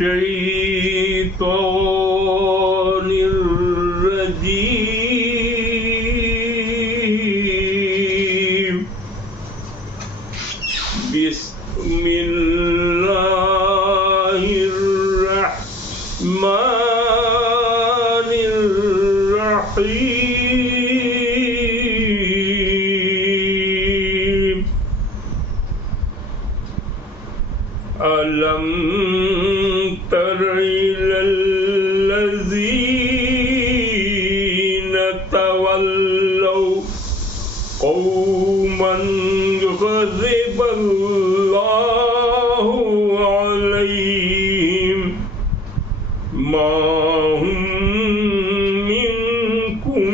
الشيطان الرجيم بسم الله الرحمن الرحيم ألم تر إلى الذين تولوا قوما غضب الله عليهم ما هم منكم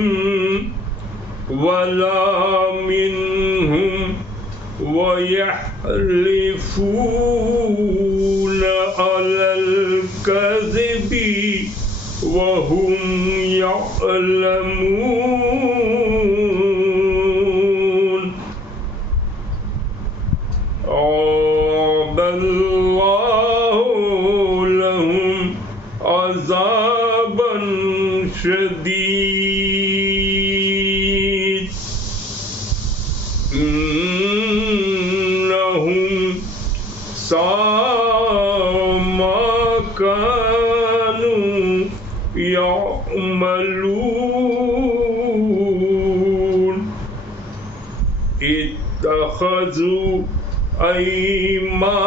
ولا منهم ويحلفون على الكذب وهم يعلمون أعد الله لهم عذابا شديد إنهم ساء ما كانوا يعملون اتخذوا أيمانهم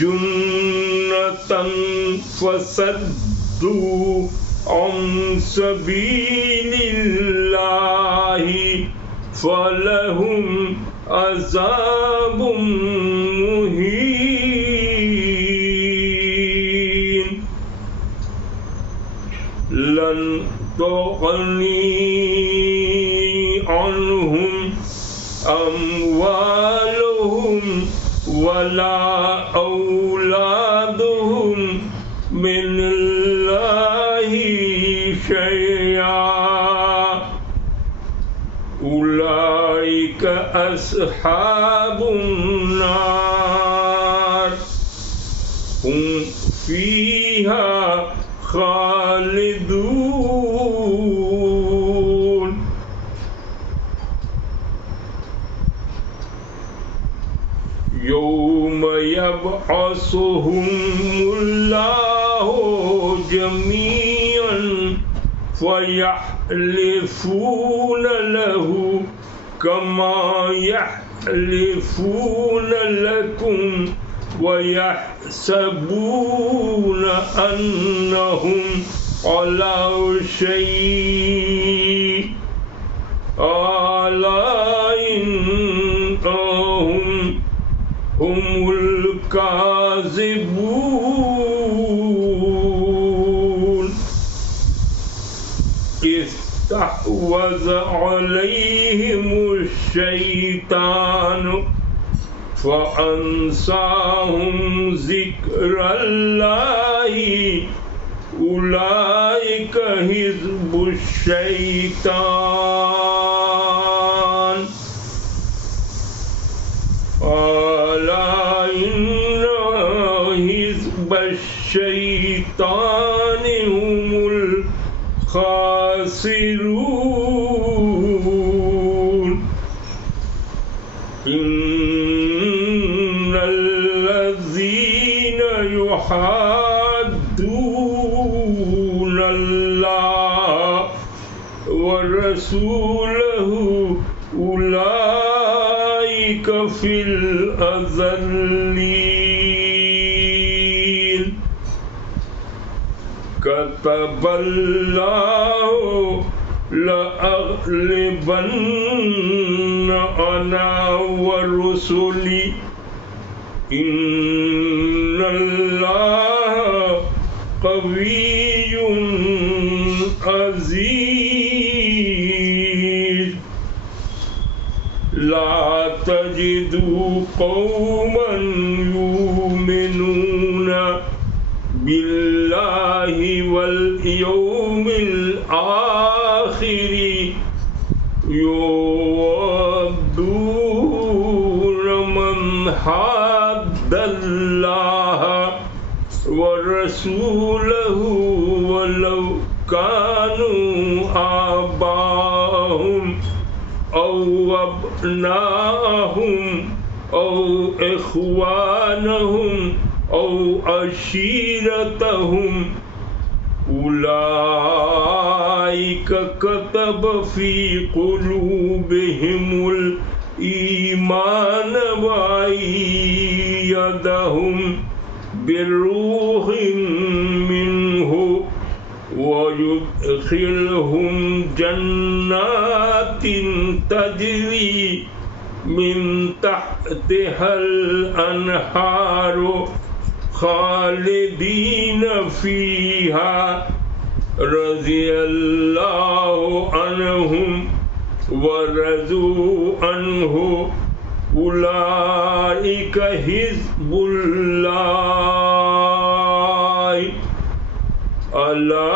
جنة فصدوا عن سبيل الله فلهم عذاب مهين لن تغني عنهم أموالهم ولا أولادهم من الله شيئا أولئك أصحاب النار هم فيها خالدون يوم يبعثهم الله جميعا فيحلفون له كما يحلفون لكم ويحسبون أنهم على شيء ألا إنهم هم الكاذبون استحوذ عليهم الشيطان فأنساهم ذكر الله أولئك حزب الشيطان ألا إن حزب الشيطان هم الخاسرون إن الذين يحادون الله ورسوله أولئك في الأذلين كتب الله لأغلبن أنا ورسلي إن الله قوي عزيز لا تجد قوما يؤمنون بالله واليوم الآخر يودون من حاد الله ورسوله ولو كانوا آباءهم أو أبناءهم أو إخوانهم أو عشيرتهم أولئك كتب في قلوبهم الإيمان وأيدهم بروح منه ويدخلهم جنات تجري من تحتها الأنهار خالدين فيها رضي الله عنهم ورضوا عنه أولئك حزب الله ألا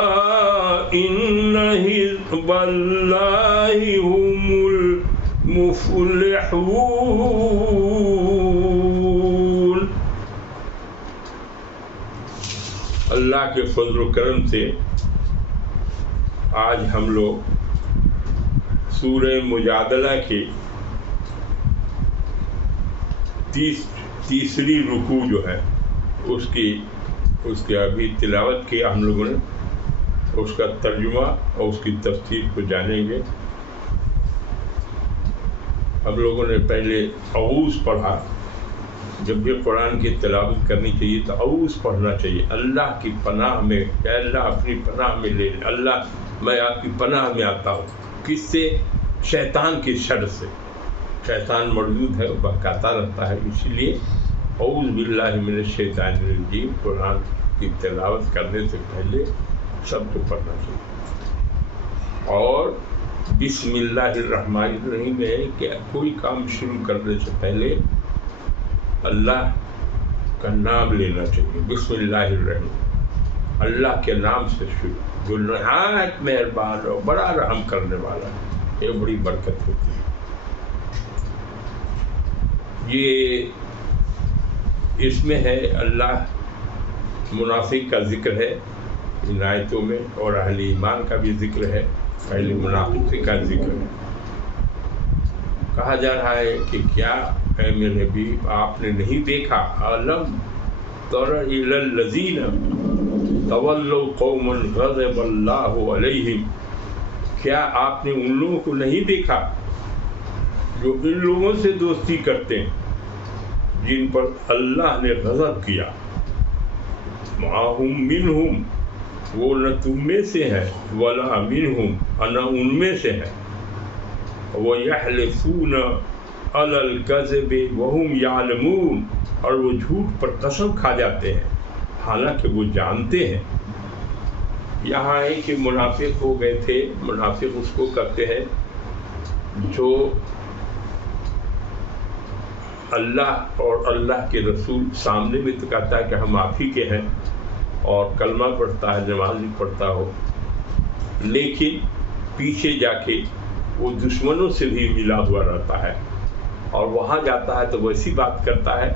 إن حزب الله هم المفلحون. اللہ کے فضل و کرم سے آج ہم لوگ سورہ مجادلہ کے تیسری رکوع جو ہے اس کی ابھی تلاوت کی ہم لوگوں نے، اس کا ترجمہ اور اس کی تفسیر کو جانیں گے. ہم لوگوں نے پہلے اعوذ پڑھا. جب بھی قرآن کی تلاوت کرنی چاہیے تو اعوذ پڑھنا چاہیے. اللہ کی پناہ میں، اے اللہ اپنی پناہ میں لے لے، اللہ میں آپ کی پناہ میں آتا ہوں. کس سے؟ شیطان کی شر سے. شیطان موجود ہے، وہ بہکاتا رہتا ہے. اسی لیے اعوذ باللہ من الشیطان الرجیم قرآن کی تلاوت کرنے سے پہلے سب کو پڑھنا چاہیے. اور بسم اللہ الرحمن الرحیم ہے کہ کوئی کام شروع کرنے سے پہلے اللہ کا نام لینا چاہیے. بسم اللہ الرحیم، اللہ کے نام سے شروع، جو نہایت مہربان اور بڑا رحم کرنے والا ہے. یہ بڑی برکت ہوتی ہے. یہ اس میں ہے اللہ منافق کا ذکر ہے ان آیتوں میں، اور اہل ایمان کا بھی ذکر ہے. پہلے منافق کا ذکر ہے. کہا جا رہا ہے کہ کیا اے میرے نبی آپ نے نہیں دیکھا، علم تر الی الذین تولوا قوم غضب اللہ علیہم، کیا آپ نے ان لوگوں کو نہیں دیکھا جو ان لوگوں سے دوستی کرتے ہیں جن پر اللہ نے غضب کیا. معہم منہم، وہ نہ تم میں سے ہے، ولا منہم، نہ ان میں سے ہے. وَيَحْلِفُونَ عَلَى الْكَذِبِ وَهُمْ يَعْلَمُونَ، اور وہ جھوٹ پر قسم کھا جاتے ہیں حالانکہ وہ جانتے ہیں. یہاں ہے کہ منافق ہو گئے تھے. منافق اس کو کرتے ہیں جو اللہ اور اللہ کے رسول سامنے میں تو کہتا ہے کہ ہم آپ ہی کے ہیں، اور کلمہ پڑھتا ہے، نماز بھی پڑھتا ہو، لیکن پیچھے جا کے وہ دشمنوں سے بھی ملا ہوا رہتا ہے، اور وہاں جاتا ہے تو ویسی بات کرتا ہے،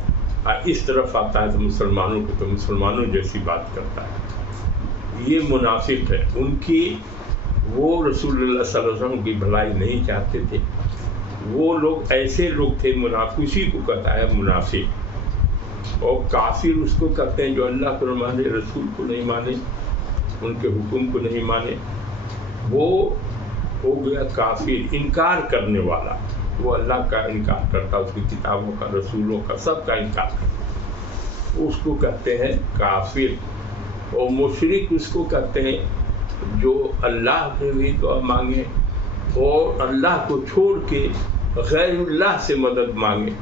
اور اس طرف آتا ہے تو مسلمانوں کو تو مسلمانوں جیسی بات کرتا ہے. یہ منافق ہے. ان کی وہ رسول اللہ صلی اللہ علیہ وسلم کی بھلائی نہیں چاہتے تھے. وہ لوگ ایسے لوگ تھے. منافق اسی کو کہتا ہے منافق. اور کافر اس کو کہتے ہیں جو اللہ کو نہ مانے، رسول کو نہیں مانے، ان کے حکم کو نہیں مانے. وہ ہو گیا کافر، انکار کرنے والا. وہ اللہ کا انکار کرتا، اس کی کتابوں کا، رسولوں کا، سب کا انکار کرتا، اس کو کہتے ہیں کافر. اور مشرک اس کو کہتے ہیں جو اللہ سے بھی دعا مانگے اور اللہ کو چھوڑ کے غیر اللہ سے مدد مانگے،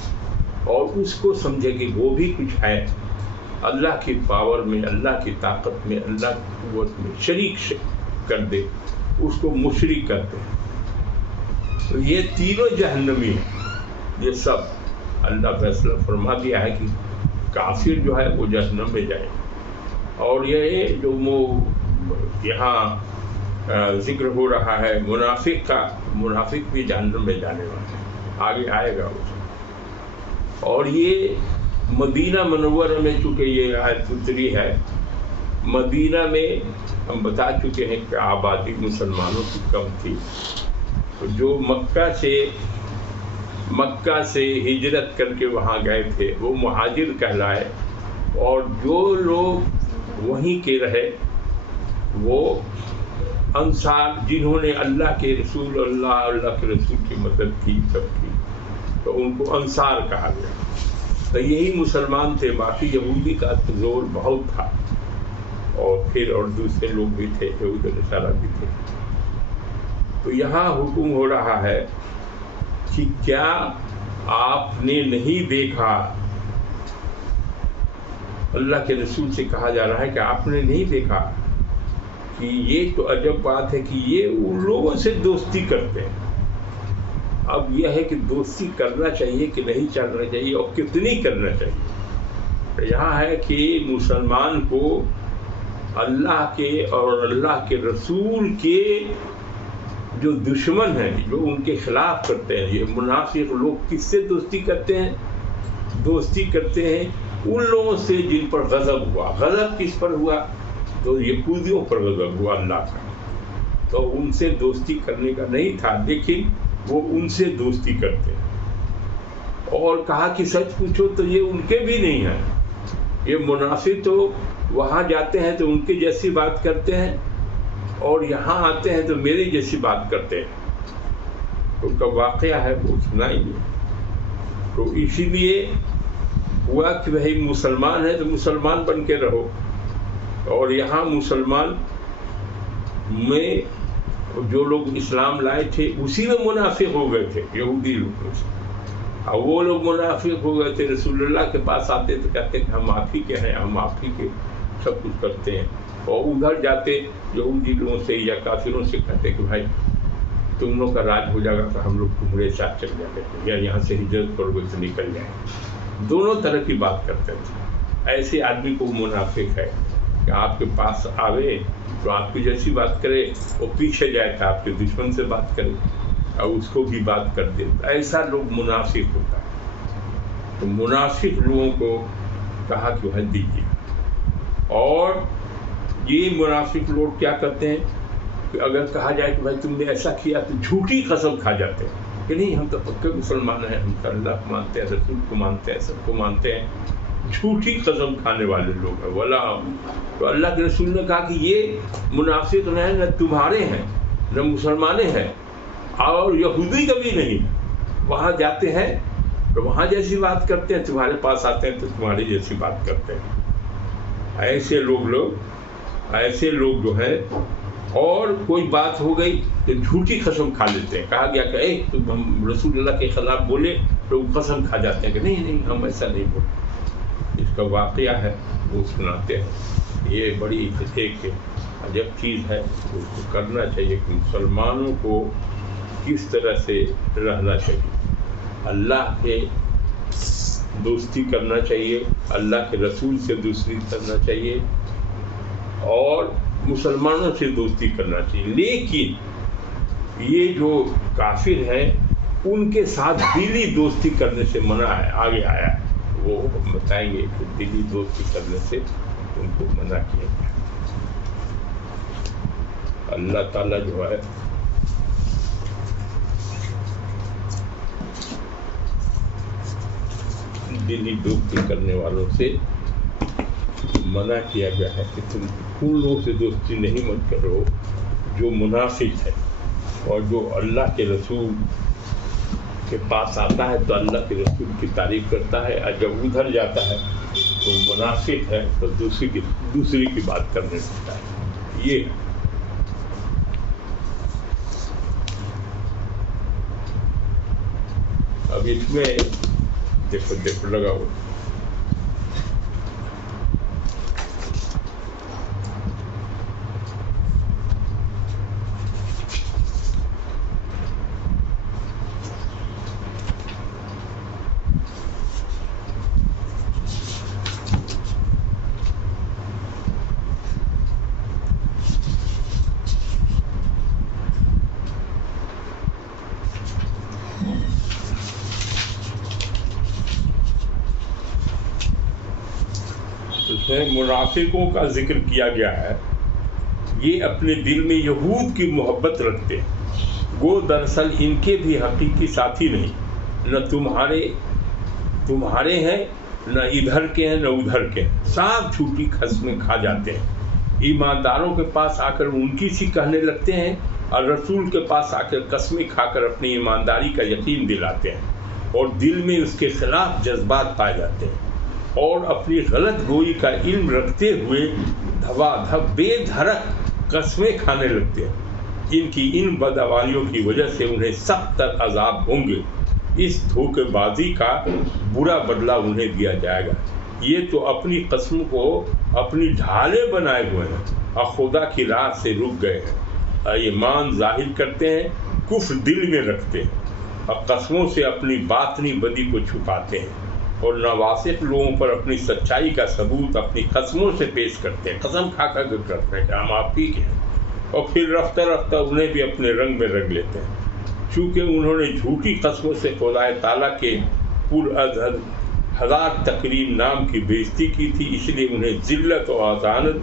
اور اس کو سمجھے کہ وہ بھی کچھ ہے، اللہ کی پاور میں، اللہ کی طاقت میں، اللہ کی قوت میں شریک کر دے، اس کو مشرک کرتے ہیں. تو یہ تینوں جہنمی ہیں. یہ سب اللہ فیصلہ فرما دیا ہے کہ کافر جو ہے وہ جہنم میں جائے. اور یہ جو یہاں ذکر ہو رہا ہے منافق کا، منافق بھی جہنم میں جانے والا ہے، آگے آئے گا وہ. اور یہ مدینہ منورہ میں چونکہ یہ آیت اتری ہے مدینہ میں ہم بتا چکے ہیں کہ آبادی مسلمانوں کی کم تھی، تو جو مکہ سے ہجرت کر کے وہاں گئے تھے وہ مہاجر کہلائے، اور جو لوگ وہیں کے رہے وہ انصار، جنہوں نے اللہ کے رسول کی مدد کی سب کی، تو ان کو انصار کہا گیا۔ تو یہی مسلمان تھے، باقی یہودی کا زور بہت تھا، اور پھر اور دوسرے لوگ بھی تھے، یہود و نصارہ بھی تھے۔ تو یہاں حکم ہو رہا ہے کہ کیا آپ نے نہیں دیکھا، اللہ کے رسول سے کہا جا رہا ہے کہ آپ نے نہیں دیکھا کہ یہ تو عجب بات ہے کہ یہ ان لوگوں سے دوستی کرتے ہیں۔ اب یہ ہے کہ دوستی کرنا چاہیے کہ نہیں کرنا چاہیے اور کتنی کرنا چاہیے۔ یہاں ہے کہ مسلمان کو اللہ کے اور اللہ کے رسول کے جو دشمن ہیں، جو ان کے خلاف کرتے ہیں، یہ منافق لوگ کس سے دوستی کرتے ہیں؟ دوستی کرتے ہیں ان لوگوں سے جن پر غضب ہوا۔ غضب کس پر ہوا؟ تو یہودیوں پر غضب ہوا اللہ کا، تو ان سے دوستی کرنے کا نہیں تھا، لیکن وہ ان سے دوستی کرتے ہیں۔ اور کہا کہ سچ پوچھو تو یہ ان کے بھی نہیں ہیں، یہ منافق تو وہاں جاتے ہیں تو ان کے جیسی بات کرتے ہیں، اور یہاں آتے ہیں تو میری جیسی بات کرتے ہیں۔ ان کا واقعہ ہے وہ سنائیں گے۔ تو اسی لیے ہوا کہ بھائی مسلمان ہے تو مسلمان بن کے رہو، اور یہاں مسلمان میں جو لوگ اسلام لائے تھے اسی میں منافق ہو گئے تھے، یہودی لوگوں سے۔ اور وہ لوگ منافق ہو گئے تھے، رسول اللہ کے پاس آتے تو کہتے کہ ہم آپ ہی کے ہیں، ہم آپ ہی کے سب کچھ کرتے ہیں، اور ادھر جاتے یہودی لوگوں سے یا کافروں سے کہتے کہ بھائی تم لوگ کا راج ہو جائے گا تو ہم لوگ تمہارے ساتھ چل جائیں گے، یا یہاں سے ہجرت کرو گے تو نکل جائیں گے۔ دونوں طرح کی بات کرتے تھے۔ ایسے آدمی کو منافق ہے کہ آپ کے پاس آوے تو آپ کی جیسی بات کرے، وہ پیچھے جائے کہ آپ کے دشمن سے بات کرے اور اس کو بھی بات کر دے، ایسا لوگ منافق ہوتا ہے۔ تو منافق لوگوں کو کہا کہ وہ دیجیے، اور یہ منافق لوگ کیا کرتے ہیں کہ اگر کہا جائے کہ بھائی تم نے ایسا کیا تو جھوٹی قسم کھا جاتے ہیں کہ نہیں ہم تو پکے مسلمان ہیں، ہم تو اللہ کو مانتے ہیں، رسول کو مانتے ہیں، سب کو مانتے ہیں۔ جھوٹی قسم کھانے والے لوگ ہیں۔ ولا تو اللہ کے رسول نے کہا کہ یہ منافق نہ تمہارے ہیں نہ مسلمانے ہیں، اور یہودی کبھی نہیں۔ وہاں جاتے ہیں تو وہاں جیسی بات کرتے ہیں، تمہارے پاس آتے ہیں تو تمہاری جیسی بات کرتے ہیں۔ ایسے لوگ جو ہیں، اور کوئی بات ہو گئی تو جھوٹی قسم کھا لیتے ہیں۔ کہا گیا کہ تم ہم رسول اللہ کے خلاف بولے تو قسم کھا جاتے ہیں کہ نہیں ہم ایسا نہیں بولے۔ اس کا واقعہ ہے وہ سناتے ہیں۔ یہ بڑی ایک عجب چیز ہے، اس کو کرنا چاہیے کہ مسلمانوں کو کس طرح سے رہنا چاہیے۔ اللہ کے دوستی کرنا چاہیے، اللہ کے رسول سے دوستی کرنا چاہیے، اور مسلمانوں سے دوستی کرنا چاہیے۔ لیکن یہ جو کافر ہیں ان کے ساتھ دلی دوستی کرنے سے منع ہے، آگے آیا ہے وہ بتائیں گے کہ دلی دوستی کرنے سے ان کو منع کیا گیا۔ اللہ تعالیٰ جو ہے دلی دوستی کرنے والوں سے منع کیا گیا ہے کہ تم ان لوگوں سے دوستی نہیں مت کرو جو منافق ہے، اور جو اللہ کے رسول کے پاس آتا ہے تو اللہ کے رسول کی تعریف کرتا ہے، اور جب ادھر جاتا ہے تو منافق ہے تو دوسری کی بات کرنے لگتا ہے۔ یہ اب اس میں دیکھو لگا ہو منافقوں کا ذکر کیا گیا ہے، یہ اپنے دل میں یہود کی محبت رکھتے ہیں، وہ دراصل ان کے بھی حقیقی ساتھی نہیں، نہ تمہارے ہیں، نہ ادھر کے ہیں، نہ ادھر کے ہیں، صاف جھوٹی قسمیں کھا جاتے ہیں، ایمانداروں کے پاس آ کر ان کی سی کہنے لگتے ہیں اور رسول کے پاس آ کر قسمیں کھا کر اپنی ایمانداری کا یقین دلاتے ہیں اور دل میں اس کے خلاف جذبات پائے جاتے ہیں، اور اپنی غلط گوئی کا علم رکھتے ہوئے دھوا دھپ بے دھڑک قسمیں کھانے لگتے ہیں۔ ان کی ان بدعمالیوں کی وجہ سے انہیں سخت تر عذاب ہوں گے، اس دھوکے بازی کا برا بدلہ انہیں دیا جائے گا۔ یہ تو اپنی قسم کو اپنی ڈھالے بنائے ہوئے ہیں اور خدا کی راہ سے رک گئے ہیں، ایمان ظاہر کرتے ہیں، کفر دل میں رکھتے ہیں اور قسموں سے اپنی باطنی بدی کو چھپاتے ہیں، اور ناواثق لوگوں پر اپنی سچائی کا ثبوت اپنی قسموں سے پیش کرتے ہیں، قسم کھا کر کرتے ہیں کہ ہم آپ ہی کے ہیں، اور پھر رفتہ رفتہ انہیں بھی اپنے رنگ میں رنگ لیتے ہیں۔ چونکہ انہوں نے جھوٹی قسموں سے خدا تعالیٰ کے پرعدد ہزار تقریم نام کی بے عزتی کی تھی، اس لیے انہیں ذلت و اذانت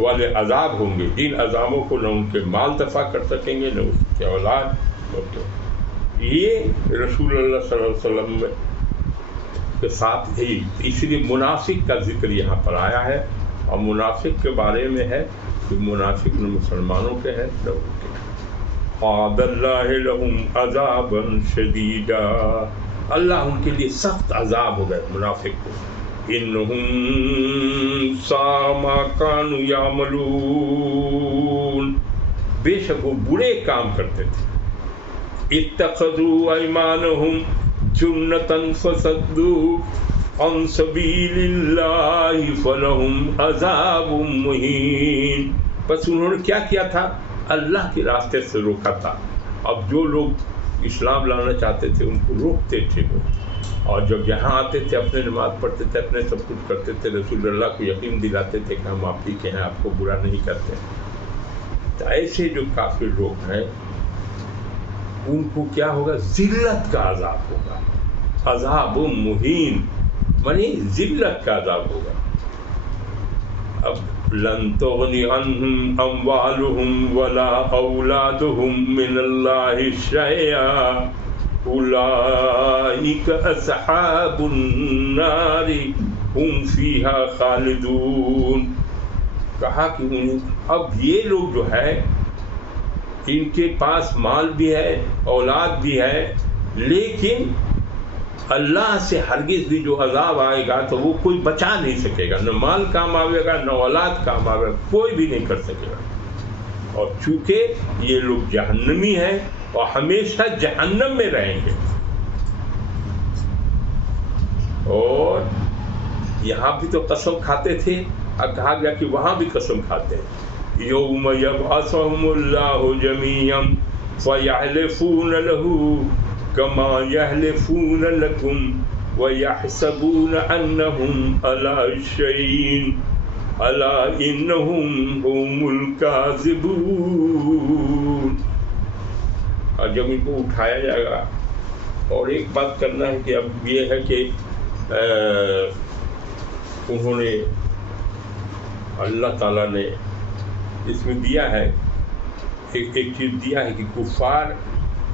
والے عذاب ہوں گے، جن عذابوں کو نہ ان کے مال دفع کر سکیں گے، نہ اس کے اولاد۔ یہ رسول اللہ صلی اللہ علیہ وسلم کے ساتھ ہی، اس لیے منافق کا ذکر یہاں پر آیا ہے، اور منافق کے بارے میں ہے کہ منافق نہ مسلمانوں کے ہیں نہ ان کے۔ وعد اللہ لہم عذابا شدیدا، اللہ ان کے لیے سخت عذاب ہوگا منافق کو۔ انہم ساء ما کانوا یعملون، بے شک وہ برے کام کرتے تھے۔ اتخذوا ایمانہم جنتا فصدوا عن سبیل اللہ فلہم عذاب مہین، بس انہوں نے کیا کیا تھا؟ اللہ کے راستے سے روکا تھا۔ اب جو لوگ اسلام لانا چاہتے تھے ان کو روکتے تھے وہ، اور جب یہاں آتے تھے اپنے نماز پڑھتے تھے، اپنے سب کچھ کرتے تھے، رسول اللہ کو یقین دلاتے تھے کہ ہم آپ ہی کے ہیں، آپ کو برا نہیں کرتے۔ تو ایسے جو کافر لوگ ہیں ان کو کیا ہوگا؟ ذلت کا عذاب ہوگا، عذاب مہین، یعنی ذلت کا عذاب ہوگا۔ اب لن تغنی عنہم اموالہم ولا اولادہم من اللہ شیئا اولئک اصحاب النار ہم فیہا خالدون۔ کہا کہ اب یہ لوگ جو ہے ان کے پاس مال بھی ہے، اولاد بھی ہے، لیکن اللہ سے ہرگز بھی جو عذاب آئے گا تو وہ کوئی بچا نہیں سکے گا، نہ مال کام آئے گا، نہ اولاد کام آئے گا، کوئی بھی نہیں کر سکے گا۔ اور چونکہ یہ لوگ جہنمی ہیں اور ہمیشہ جہنم میں رہیں گے۔ اور یہاں بھی تو قسم کھاتے تھے، اب کہا گیا کہ وہاں بھی قسم کھاتے ہیں۔ یوم یبعثہم اللہ جمیعا فیحلفون لہ کما یحلفون لکم ویحسبون انہم علی شیء الا انہم هم الکاذبون۔ اور جب ان کو اٹھایا جائے گا، اور ایک بات کرنا ہے کہ اب یہ ہے کہ انہوں نے، اللہ تعالیٰ نے اس میں دیا ہے، ایک چیز دیا ہے کہ کفار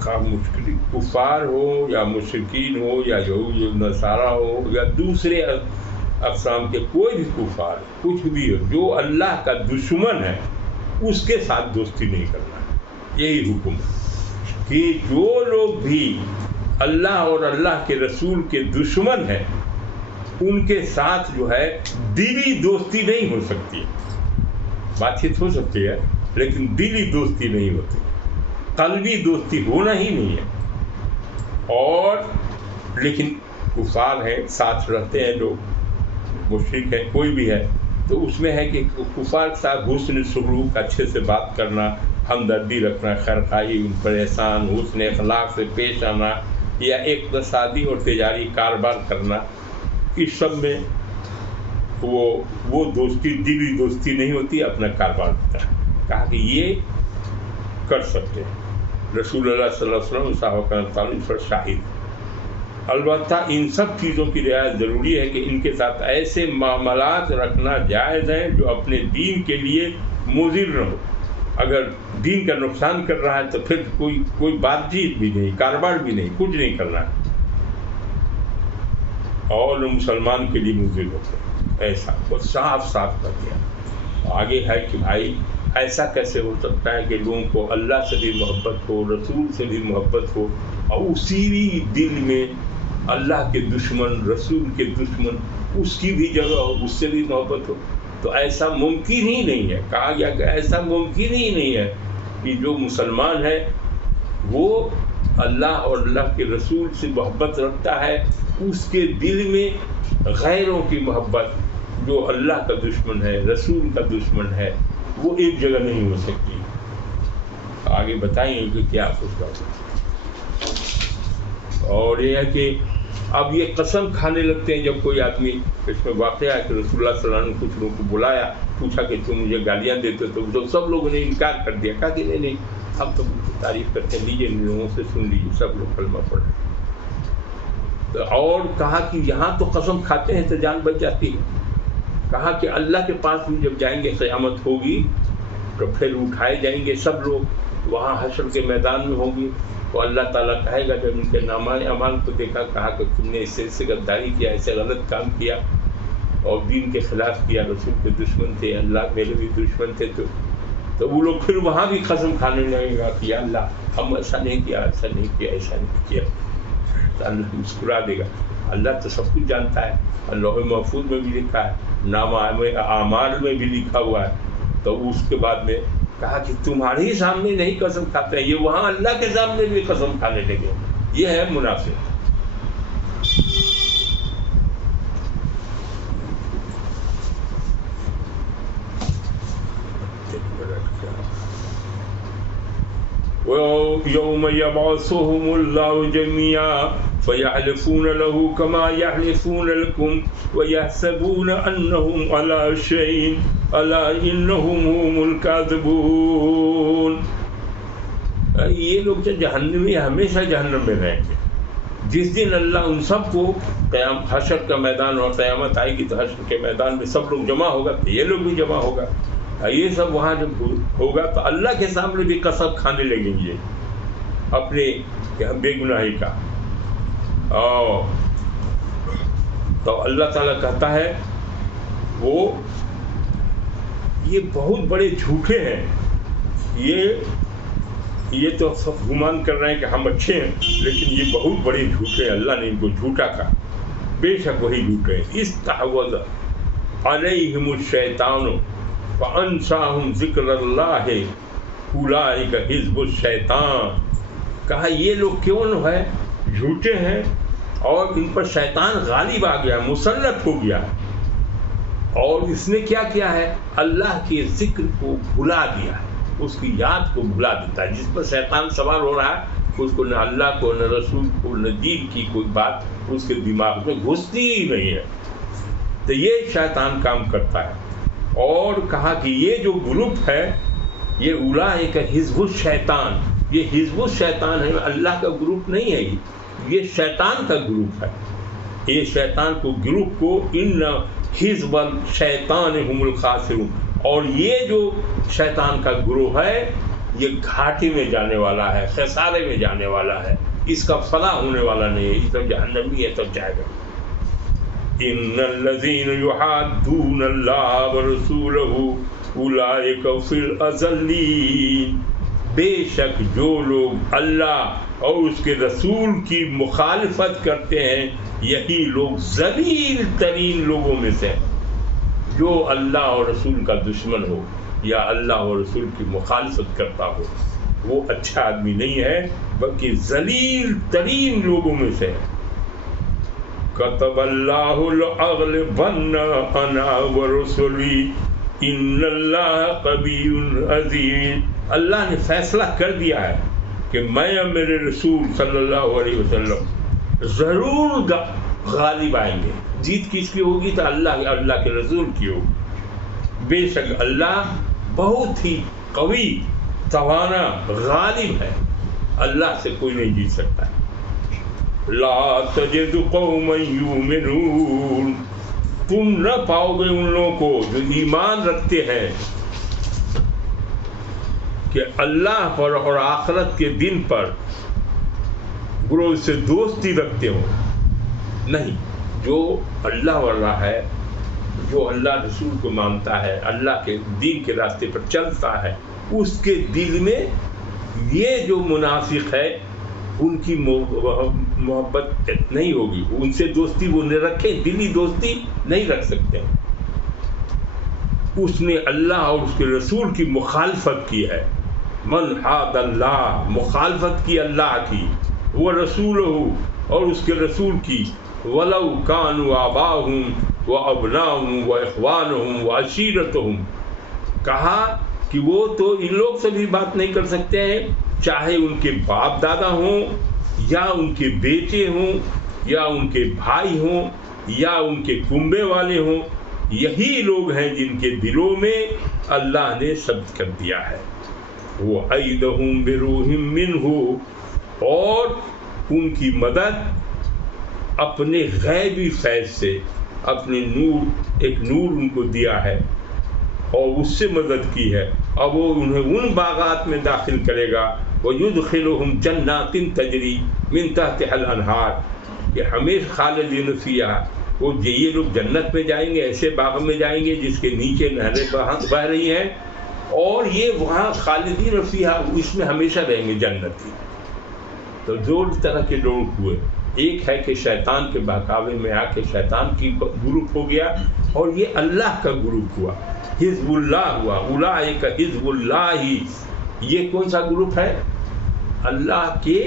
کا مشکل، کفار ہو یا مشرکین ہو یا یہود نصارہ ہو یا دوسرے اقسام کے کوئی بھی کفار، کچھ بھی ہو، جو اللہ کا دشمن ہے اس کے ساتھ دوستی نہیں کرنا ہے۔ یہی حکم ہے کہ جو لوگ بھی اللہ اور اللہ کے رسول کے دشمن ہیں ان کے ساتھ جو ہے دلی دوستی نہیں ہو سکتی، بات چیت ہو سکتی ہے لیکن دلی دوستی نہیں ہوتی، قلبی دوستی ہونا ہی نہیں ہے۔ اور لیکن کفار ہیں، ساتھ رہتے ہیں لوگ، مشرک ہیں، کوئی بھی ہے، تو اس میں ہے کہ کفار کے ساتھ حسن سلوک، اچھے سے بات کرنا، ہمدردی رکھنا، خیرخواہی، ان پر احسان، حسن اخلاق سے پیش آنا، یا اقتصادی اور تجاری کاروبار کرنا، اس سب میں وہ دوستی دلی دوستی نہیں ہوتی، اپنا کاروبار ہوتا ہے۔ کہا کہ یہ کر سکتے ہیں۔ رسول اللہ صلی اللہ علیہ وسلم صحابہ کرام پر شاہد۔ البتہ ان سب چیزوں کی رعایت ضروری ہے کہ ان کے ساتھ ایسے معاملات رکھنا جائز ہیں جو اپنے دین کے لیے مضر نہ ہو. اگر دین کا نقصان کر رہا ہے تو پھر کوئی بات چیت بھی نہیں، کاروبار بھی نہیں، کچھ نہیں کرنا ہے، اور مسلمان کے لیے مضر ہوتے ہیں. ایسا وہ صاف کر دیا. آگے ہے کہ بھائی ایسا کیسے ہو سکتا ہے کہ لوگوں کو اللہ سے بھی محبت ہو، رسول سے بھی محبت ہو، اور اسی دل میں اللہ کے دشمن، رسول کے دشمن، اس کی بھی جگہ ہو، اس سے بھی محبت ہو. تو ایسا ممکن ہی نہیں ہے. کہا گیا کہ ایسا ممکن ہی نہیں ہے کہ جو مسلمان ہے وہ اللہ اور اللہ کے رسول سے محبت رکھتا ہے، اس کے دل میں غیروں کی محبت، جو اللہ کا دشمن ہے، رسول کا دشمن ہے، وہ ایک جگہ نہیں ہو سکتی. آگے بتائیں گے کہ کیا کچھ کرنا. اور یہ ہے کہ اب یہ قسم کھانے لگتے ہیں. جب کوئی آدمی، اس میں واقعہ ہے کہ رسول اللہ صلی اللہ علیہ وسلم نے کچھ لوگوں کو بلایا، پوچھا کہ تم مجھے گالیاں دیتے تو سب لوگوں نے انکار کر دیا. کہا کہ نہیں ہم تو تعریف کرتے ہیں، لیجیے ان لوگوں سے سن لیجیے. سب لوگ کلمہ پڑھے. اور کہا کہ یہاں تو قسم کھاتے ہیں تو جان بچ جاتی ہے. کہا کہ اللہ کے پاس بھی جب جائیں گے، قیامت ہوگی تو پھر اٹھائے جائیں گے سب لوگ، وہاں حشر کے میدان میں ہوں گے. تو اللہ تعالیٰ کہے گا جب ان کے نامہ اعمال کو دیکھا، کہا کہ تم نے اس سے غداری کیا، ایسے غلط کام کیا اور دین کے خلاف کیا، رسول کے دشمن تھے، اللہ میرے بھی دشمن تھے. تو وہ لوگ پھر وہاں بھی قسم کھانے لگے گا کہ اللہ ہم ایسا نہیں کیا، ایسا نہیں کیا، ایسا نہیں کیا. تو اللہ مسکرا دے گا. اللہ تو سب کچھ جانتا ہے، لوح محفوظ میں بھی لکھا ہے، نامہ اعمال میں بھی لکھا ہوا ہے. تو اس کے بعد میں کہا کہ تمہارے ہی سامنے نہیں قسم کھاتے ہیں، یہ وہاں اللہ کے سامنے بھی قسم کھانے لگے. یہ ہے منافق. وَيَوْمَ يَبْعَثُهُمُ اللَّهُ جَمِيعًا فَيَحْلِفُونَ لَهُ كَمَا يَحْلِفُونَ لَكُمْ وَيَحْسَبُونَ أَنَّهُمْ عَلَى شَيْءٍ أَلَا إِنَّهُمْ هُمُ الْكَاذِبُونَ. یہ لوگ جو جہنمی ہمیشہ جہنم میں رہیں گے. جس دن اللہ ان سب کو حشر کا میدان اور قیامت آئے گی تو حشر کے میدان میں سب لوگ جمع ہوگا، تو یہ لوگ بھی جمع ہوگا. یہ سب وہاں جب ہوگا تو اللہ کے سامنے بھی قسم کھانے لگیں گے اپنے بے گناہی کا. تو اللہ تعالیٰ کہتا ہے وہ یہ بہت بڑے جھوٹے ہیں. یہ تو سب گمان کر رہے ہیں کہ ہم اچھے ہیں، لیکن یہ بہت بڑے جھوٹے ہیں. اللہ نے ان کو جھوٹا کہا، بے شک وہی جھوٹے ہیں. استحوذ علیہم الشیطان فانساہم ذکر اللہ اولئک حزب الشیطان. کہا یہ لوگ کیوں ہے جھوٹے ہیں اور ان پر شیطان غالب آ گیا، مسلط ہو گیا، اور اس نے کیا کیا ہے، اللہ کے ذکر کو بھلا دیا ہے، اس کی یاد کو بھلا دیتا ہے. جس پر شیطان سوار ہو رہا ہے اس کو نہ اللہ کو، نہ رسول کو، نہ دین کی کوئی بات اس کے دماغ میں گھستی ہی نہیں ہے. تو یہ شیطان کام کرتا ہے. اور کہا کہ یہ جو گروپ ہے یہ اولئک حزب الشیطان، یہ حزب الشیطان ہے، اللہ کا گروپ نہیں ہے، یہ شیطان کا گروپ ہے. یہ شیطان کو گروپ کو ان حزب الشیطان هم الخاسرون. اور یہ جو شیطان کا گروہ ہے یہ گھاٹے میں جانے والا ہے، خسارے میں جانے والا ہے، اس کا فلاح ہونے والا نہیں ہے، اس طرف جہنمی ہے تب جائے گا. ان الذين يحادون الله ورسوله اولئك في الاذلين. بے شک جو لوگ اللہ اور اس کے رسول کی مخالفت کرتے ہیں یہی لوگ ذلیل ترین لوگوں میں سے. جو اللہ اور رسول کا دشمن ہو یا اللہ اور رسول کی مخالفت کرتا ہو وہ اچھا آدمی نہیں ہے، بلکہ ذلیل ترین لوگوں میں سے ہے. کتب اللہ لأغلبن انا ورسلی ان اللہ قوی عزیز. اللہ نے فیصلہ کر دیا ہے کہ میں اور میرے رسول صلی اللہ علیہ وسلم ضرور غالب آئیں گے. جیت کس کی ہوگی تو اللہ کے رسول کی ہوگی. بے شک اللہ بہت ہی قوی، توانا، غالب ہے. اللہ سے کوئی نہیں جیت سکتا ہے. لا تجد قوما یؤمنون، تم نہ پاؤ گے ان لوگوں کو جو ایمان رکھتے ہیں کہ اللہ پر اور آخرت کے دن پر گروہ سے دوستی رکھتے ہو. نہیں، جو اللہ والا ہے، جو اللہ رسول کو مانتا ہے، اللہ کے دین کے راستے پر چلتا ہے، اس کے دل میں یہ جو منافق ہے ان کی محبت نہیں ہوگی، ان سے دوستی وہ نہ رکھے، دلی دوستی نہیں رکھ سکتے. اس نے اللہ اور اس کے رسول کی مخالفت کی ہے. من حاد اللہ، مخالفت کی اللہ کی، وہ رسول اور اس کے رسول کی. ولو کانوا آباءہم و ابناءہم و اخوانہم و عشیرتہم، کہا کہ وہ تو ان لوگ سے بھی بات نہیں کر سکتے ہیں، چاہے ان کے باپ دادا ہوں یا ان کے بیٹے ہوں یا ان کے بھائی ہوں یا ان کے کنبے والے ہوں. یہی لوگ ہیں جن کے دلوں میں اللہ نے ثبت کر دیا ہے. وہ ایدہم بروح منہ، اور ان کی مدد اپنے غیبی فیض سے، اپنے نور، ایک نور ان کو دیا ہے اور اس سے مدد کی ہے. اب وہ انہیں ان باغات میں داخل کرے گا. وَيُدْخِلُهُمْ جَنَّاتٍ تَجْرِي مِن تَحْتِهَا الْأَنْهَارُ، کہ ہمیشہ خالدین فیہا، وہ یہ لوگ جنت میں جائیں گے، ایسے باغ میں جائیں گے جس کے نیچے نہریں بہہ رہی ہیں، اور یہ وہاں خالدین فیہا، اس میں ہمیشہ رہیں گے جنت کی. تو دو طرح کے لوگ ہوئے، ایک ہے کہ شیطان کے بہکاوے میں آ کے شیطان کی گروپ ہو گیا، اور یہ اللہ کا گروپ ہوا، حزب اللہ ہوا. اولئک حزب اللہ، یہ کون سا گروپ ہے؟ اللہ کے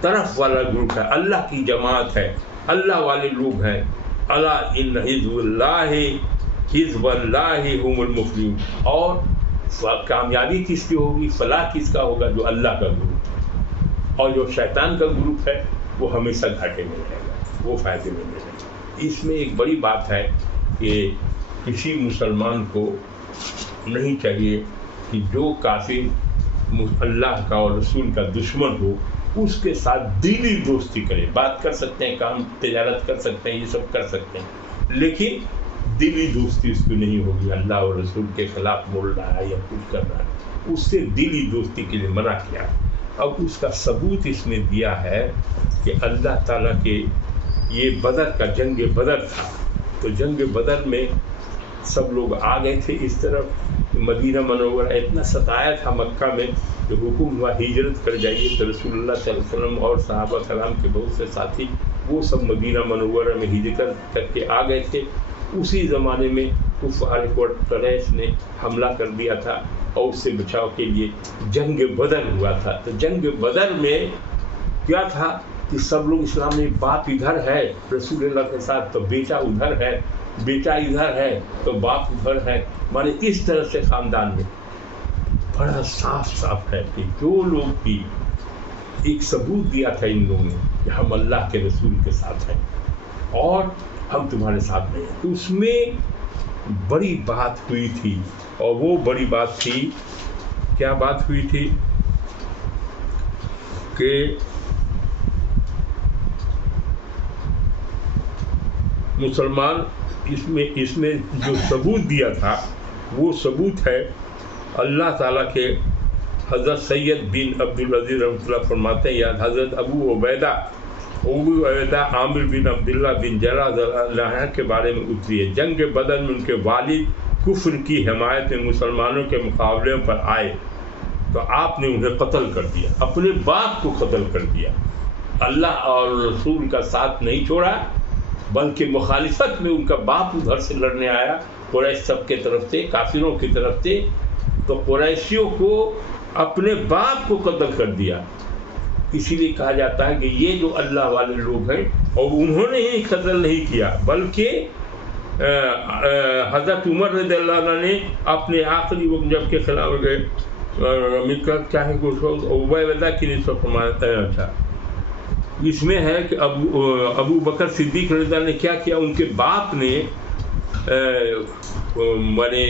طرف والا گروپ ہے، اللہ کی جماعت ہے، اللہ والے لوگ ہیں. الا ان حزب اللہ حزب اللہ هم المفلحون. اور کامیابی کس کی ہوگی، فلاح کس کا ہوگا؟ جو اللہ کا گروپ ہے. اور جو شیطان کا گروپ ہے وہ ہمیشہ گھاٹے میں رہے گا، وہ فائدے میں نہیں رہے گا. اس میں ایک بڑی بات ہے کہ کسی مسلمان کو نہیں چاہیے کہ جو کافر اللہ کا اور رسول کا دشمن ہو اس کے ساتھ دلی دوستی کرے. بات کر سکتے ہیں، کام تجارت کر سکتے ہیں، یہ سب کر سکتے ہیں، لیکن دلی دوستی اس کو نہیں ہوگی. اللہ اور رسول کے خلاف بول رہا ہے یا کچھ کر رہا ہے، اس سے دلی دوستی کے لیے منع کیا. اب اس کا ثبوت اس نے دیا ہے کہ اللہ تعالیٰ کے یہ بدر کا جنگ بدر تھا، تو جنگ بدر میں سب لوگ آ گئے تھے اس طرف. مدینہ منورہ اتنا ستایا تھا مکہ میں کہ حکم ہوا ہجرت کر جائیے. تو رسول اللہ صلی اللہ علیہ وسلم اور صحابہ کرام کے بہت سے ساتھی وہ سب مدینہ منورہ میں ہجرت کر کے آ گئے تھے. اسی زمانے میں کفار قریش نے حملہ کر دیا تھا اور اس سے بچاؤ کے لیے جنگ بدر ہوا تھا. تو جنگ بدر میں کیا تھا کہ سب لوگ اسلام میں، باپ ادھر ہے رسول اللہ کے ساتھ تو بیٹا ادھر ہے، بیٹا ادھر ہے تو باپ ادھر ہے، مانے اس طرح سے خاندان میں بڑا صاف صاف ہے کہ جو لوگ بھی ایک ثبوت دیا تھا ان لوگوں نے کہ ہم اللہ کے رسول کے ساتھ ہیں اور ہم تمہارے ساتھ نہیں ہیں. تو اس میں بڑی بات ہوئی تھی، اور وہ بڑی بات تھی، کیا بات ہوئی تھی کہ مسلمان اس میں جو ثبوت دیا تھا وہ ثبوت ہے اللہ تعالیٰ کے. حضرت سید بن عبدالعزیز رحمۃ اللہ فرماتے ہیں، یاد حضرت ابو عبیدہ عامر بن عبداللہ بن جراح کے بارے میں اتری ہے. جنگ بدر میں ان کے والد کفر کی حمایت میں مسلمانوں کے مقابلے پر آئے تو آپ نے انہیں قتل کر دیا، اپنے باپ کو قتل کر دیا. اللہ اور رسول کا ساتھ نہیں چھوڑا بلکہ مخالفت میں ان کا باپ ادھر سے لڑنے آیا، قریش سب کے طرف سے، کافروں کی طرف سے. تو قریشیوں کو اپنے باپ کو قتل کر دیا. اسی لیے کہا جاتا ہے کہ یہ جو اللہ والے لوگ ہیں، اور انہوں نے ہی قتل نہیں کیا بلکہ حضرت عمر رضی اللہ عنہ نے اپنے آخری وقت جب کے خلاف گئے کیا ہے عبیدہ کی نسبت فرمایا تھا. اس میں ہے کہ ابو بکر صدیق رضی اللہ نے کیا کیا، ان کے باپ نے میں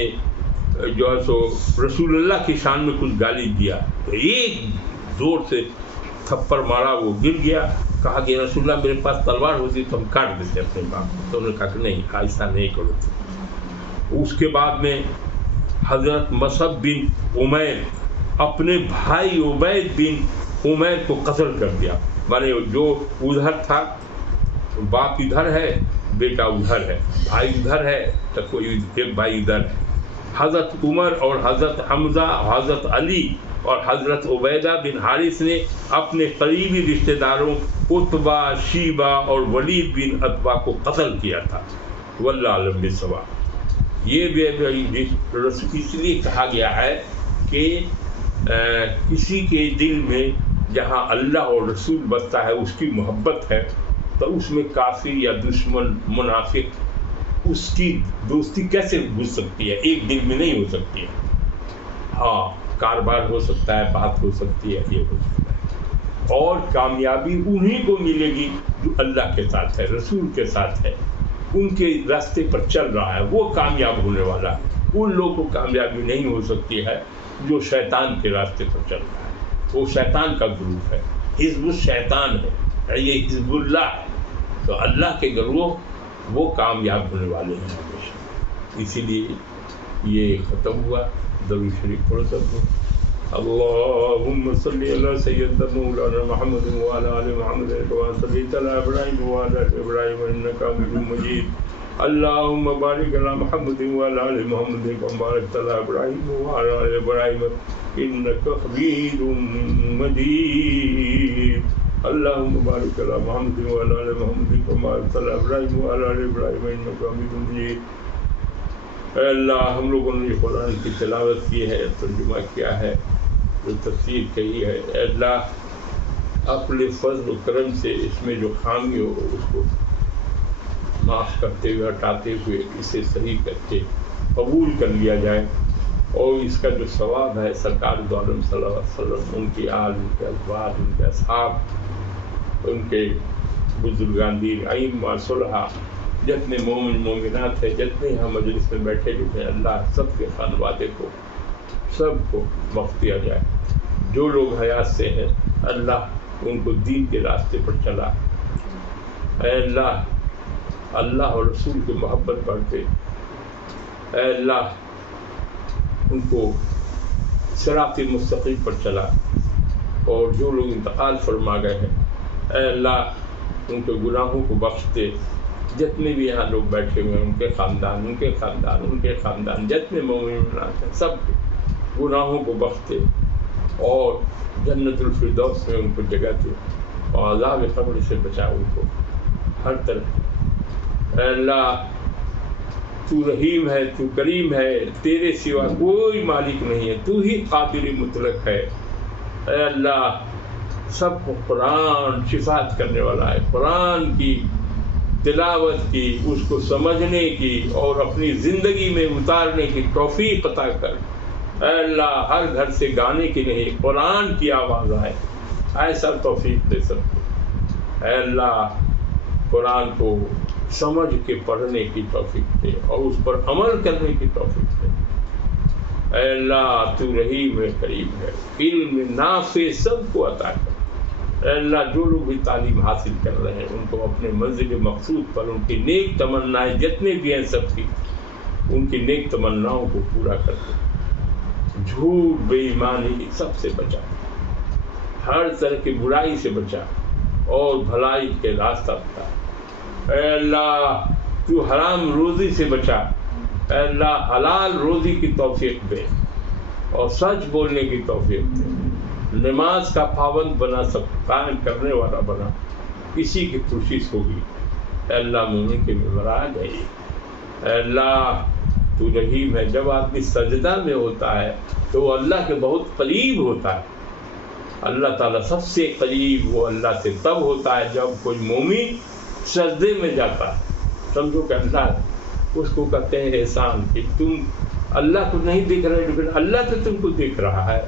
جو ہے سو رسول اللہ کی شان میں کچھ گالی دیا تو ایک زور سے تھپڑ مارا، وہ گر گیا. کہا کہ رسول اللہ میرے پاس تلوار ہوتی تو ہم کاٹ دیتے اپنے باپ کو. تو انہوں نے کہا کہ نہیں، ایسا نہیں کرو. اس کے بعد میں حضرت مصعب بن عمیر اپنے بھائی عبید بن عمیر کو قتل کر دیا. مانے جو ادھر تھا، باپ ادھر ہے، بیٹا ادھر ہے، بھائی ادھر ہے تو کوئی ایک بھائی ادھر ہے. حضرت عمر اور حضرت حمزہ، حضرت علی اور حضرت عبیدہ بن حارث نے اپنے قریبی رشتہ داروں عتبہ، شیبہ اور ولید بن عتبہ کو قتل کیا تھا. واللہ اعلم بالصواب. یہ بھی اس لیے کہا گیا ہے کہ کسی کے دل میں جہاں اللہ اور رسول بستا ہے، اس کی محبت ہے، تو اس میں کافر یا دشمن، منافق، اس کی دوستی کیسے گھس سکتی ہے؟ ایک دل میں نہیں ہو سکتی ہے. ہاں، کاروبار ہو سکتا ہے، بات ہو سکتی ہے، یہ ہو سکتا ہے. اور کامیابی انہی کو ملے گی جو اللہ کے ساتھ ہے، رسول کے ساتھ ہے، ان کے راستے پر چل رہا ہے، وہ کامیاب ہونے والا ہے. ان لوگوں کو کامیابی نہیں ہو سکتی ہے جو شیطان کے راستے پر چل رہا ہے. وہ شیطان کا گروہ ہے، حزب الشیطان ہے، یہ حزب اللہ ہے. تو اللہ کے گروہ وہ کامیاب ہونے والے ہیں ہمیشہ. اسی لیے یہ ختم ہوا. درود شریف پڑھ سکتے. اللهم صل على سيدنا مولانا محمد وعلى آل محمد كما صليت على إبراهيم وعلى آل إبراهيم إنك حميد مجيد. اللهم بارك على محمد وعلى آل محمد كما باركت على إبراهيم وعلى آل إبراهيم إنك حميد مجيد. اللهم بارك على محمد وعلى آل محمد كما باركت على إبراهيم وعلى آل إبراهيم إنك حميد مجيد. اے اللہ، ہم لوگوں نے یہ قرآن کی تلاوت کی ہے، ترجمہ کیا ہے، جو تفسیر کہی ہے، اے اللہ اپنے فضل و کرم سے اس میں جو خامی ہو اس کو معاف کرتے ہوئے، ہٹاتے ہوئے اسے صحیح کر کے قبول کر لیا جائے. اور اس کا جو ثواب ہے سرکار دو عالم صلی اللہ علیہ وسلم، ان کی آل، ان کے ازواج، ان کے اصحاب، ان کے بزرگان دین، ائمہ، صلحاء، جتنے مومن مومنات ہیں، جتنے یہاں مجلس میں بیٹھے ہوئے ہیں، اللہ سب کے خانوادے کو، سب کو بخشیا جائے. جو لوگ حیات سے ہیں اللہ ان کو دین کے راستے پر چلا. اے اللہ، اللہ اور رسول کی محبت بڑھتے. اے اللہ ان کو صراط مستقیم پر چلا. اور جو لوگ انتقال فرما گئے ہیں، اے اللہ ان کے گناہوں کو بخشتے. جتنے بھی یہاں لوگ بیٹھے ہوئے ہیں، ان کے خاندان، ان کے خاندان، ان کے خاندان، جتنے مومنات ہیں، سب کے گناہوں کو بخشتے اور جنت الفردوس میں ان کو جگہ دے اور عذاب قبر سے بچا ان کو ہر طرف. اے اللہ تو رحیم ہے، تو کریم ہے، تیرے سوا کوئی مالک نہیں ہے، تو ہی قادر مطلق ہے. اے اللہ سب کو قرآن شفاعت کرنے والا ہے. قرآن کی تلاوت کی، اس کو سمجھنے کی اور اپنی زندگی میں اتارنے کی توفیق عطا کر. اے اللہ ہر گھر سے گانے کی نہیں، قرآن کی آواز آئے، ایسا توفیق دے سکتے. اے اللہ قرآن کو سمجھ کے پڑھنے کی توفیق دے اور اس پر عمل کرنے کی توفیق دے. اے اللہ تو رحیم ہے، کریم ہے، علم نافع سب کو عطا کر. اے اللہ جو لوگ بھی تعلیم حاصل کر رہے ہیں ان کو اپنے منزل مقصود پر ان کی نیک تمنائیں جتنے بھی ہیں سب کی، ان کی نیک تمناؤں کو پورا کر دے. جھوٹ، بے ایمانی سب سے بچا، ہر طرح کی برائی سے بچا اور بھلائی کے راستہ بتا. اے اللہ تو حرام روزی سے بچا. اے اللہ حلال روزی کی توفیق دے اور سچ بولنے کی توفیق دے. نماز کا پابند بنا، سب قائم کرنے والا بنا، اسی کی کوشش ہوگی. اے اللہ مومن کے ممراج ہے. اے اللہ تو رحیم ہے. جب آدمی سجدہ میں ہوتا ہے تو وہ اللہ کے بہت قریب ہوتا ہے. اللہ تعالیٰ سب سے قریب وہ اللہ سے تب ہوتا ہے جب کوئی مومن سجدے میں جاتا ہے. سمجھو کہ اللہ اس کو کہتے ہیں احسان کہ تم اللہ کو نہیں دیکھ رہے لیکن اللہ تو تم کو دیکھ رہا ہے.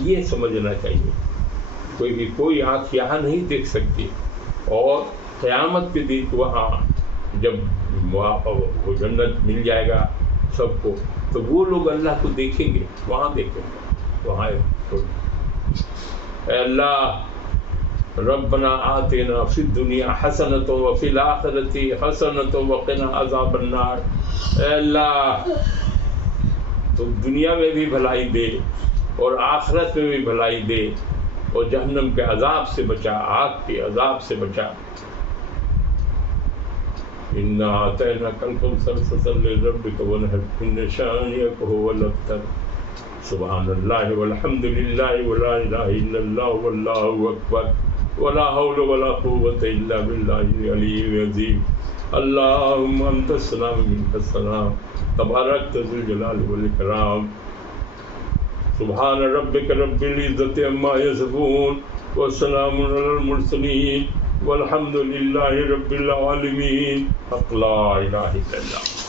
یہ سمجھنا چاہیے. کوئی آنکھ یہاں نہیں دیکھ سکتی اور قیامت کے دن وہاں جب وہ جنت مل جائے گا سب کو تو وہ لوگ اللہ کو دیکھیں گے، وہاں دیکھیں گے وہاں. اے اللہ ربنا آتنا فی الدنیا حسنۃ وفی الآخرۃ حسنۃ وقنا عذاب النار۔ اے اللہ تو دنیا میں بھی بھلائی دے اور آخرت میں بھی بھلائی دے، اور جہنم کے عذاب سے بچا، آگ کے عذاب سے بچا۔ انا اعطیناک الکوثر فصلی لربک وانحر ان شانئک هو الابتر۔ سبحان اللہ والحمد للہ ولا الہ الا اللہ واللہ اکبر ولا حول ولا قوة الا باللہ العلی العظیم۔ اللہم انت السلام منک السلام تبارکت ذو الجلال والاکرام۔ سبحان ربک رب العزت عما یصفون والسلام علی المرسلین والحمد للہ رب العالمین۔ حق لا الہ الا اللہ۔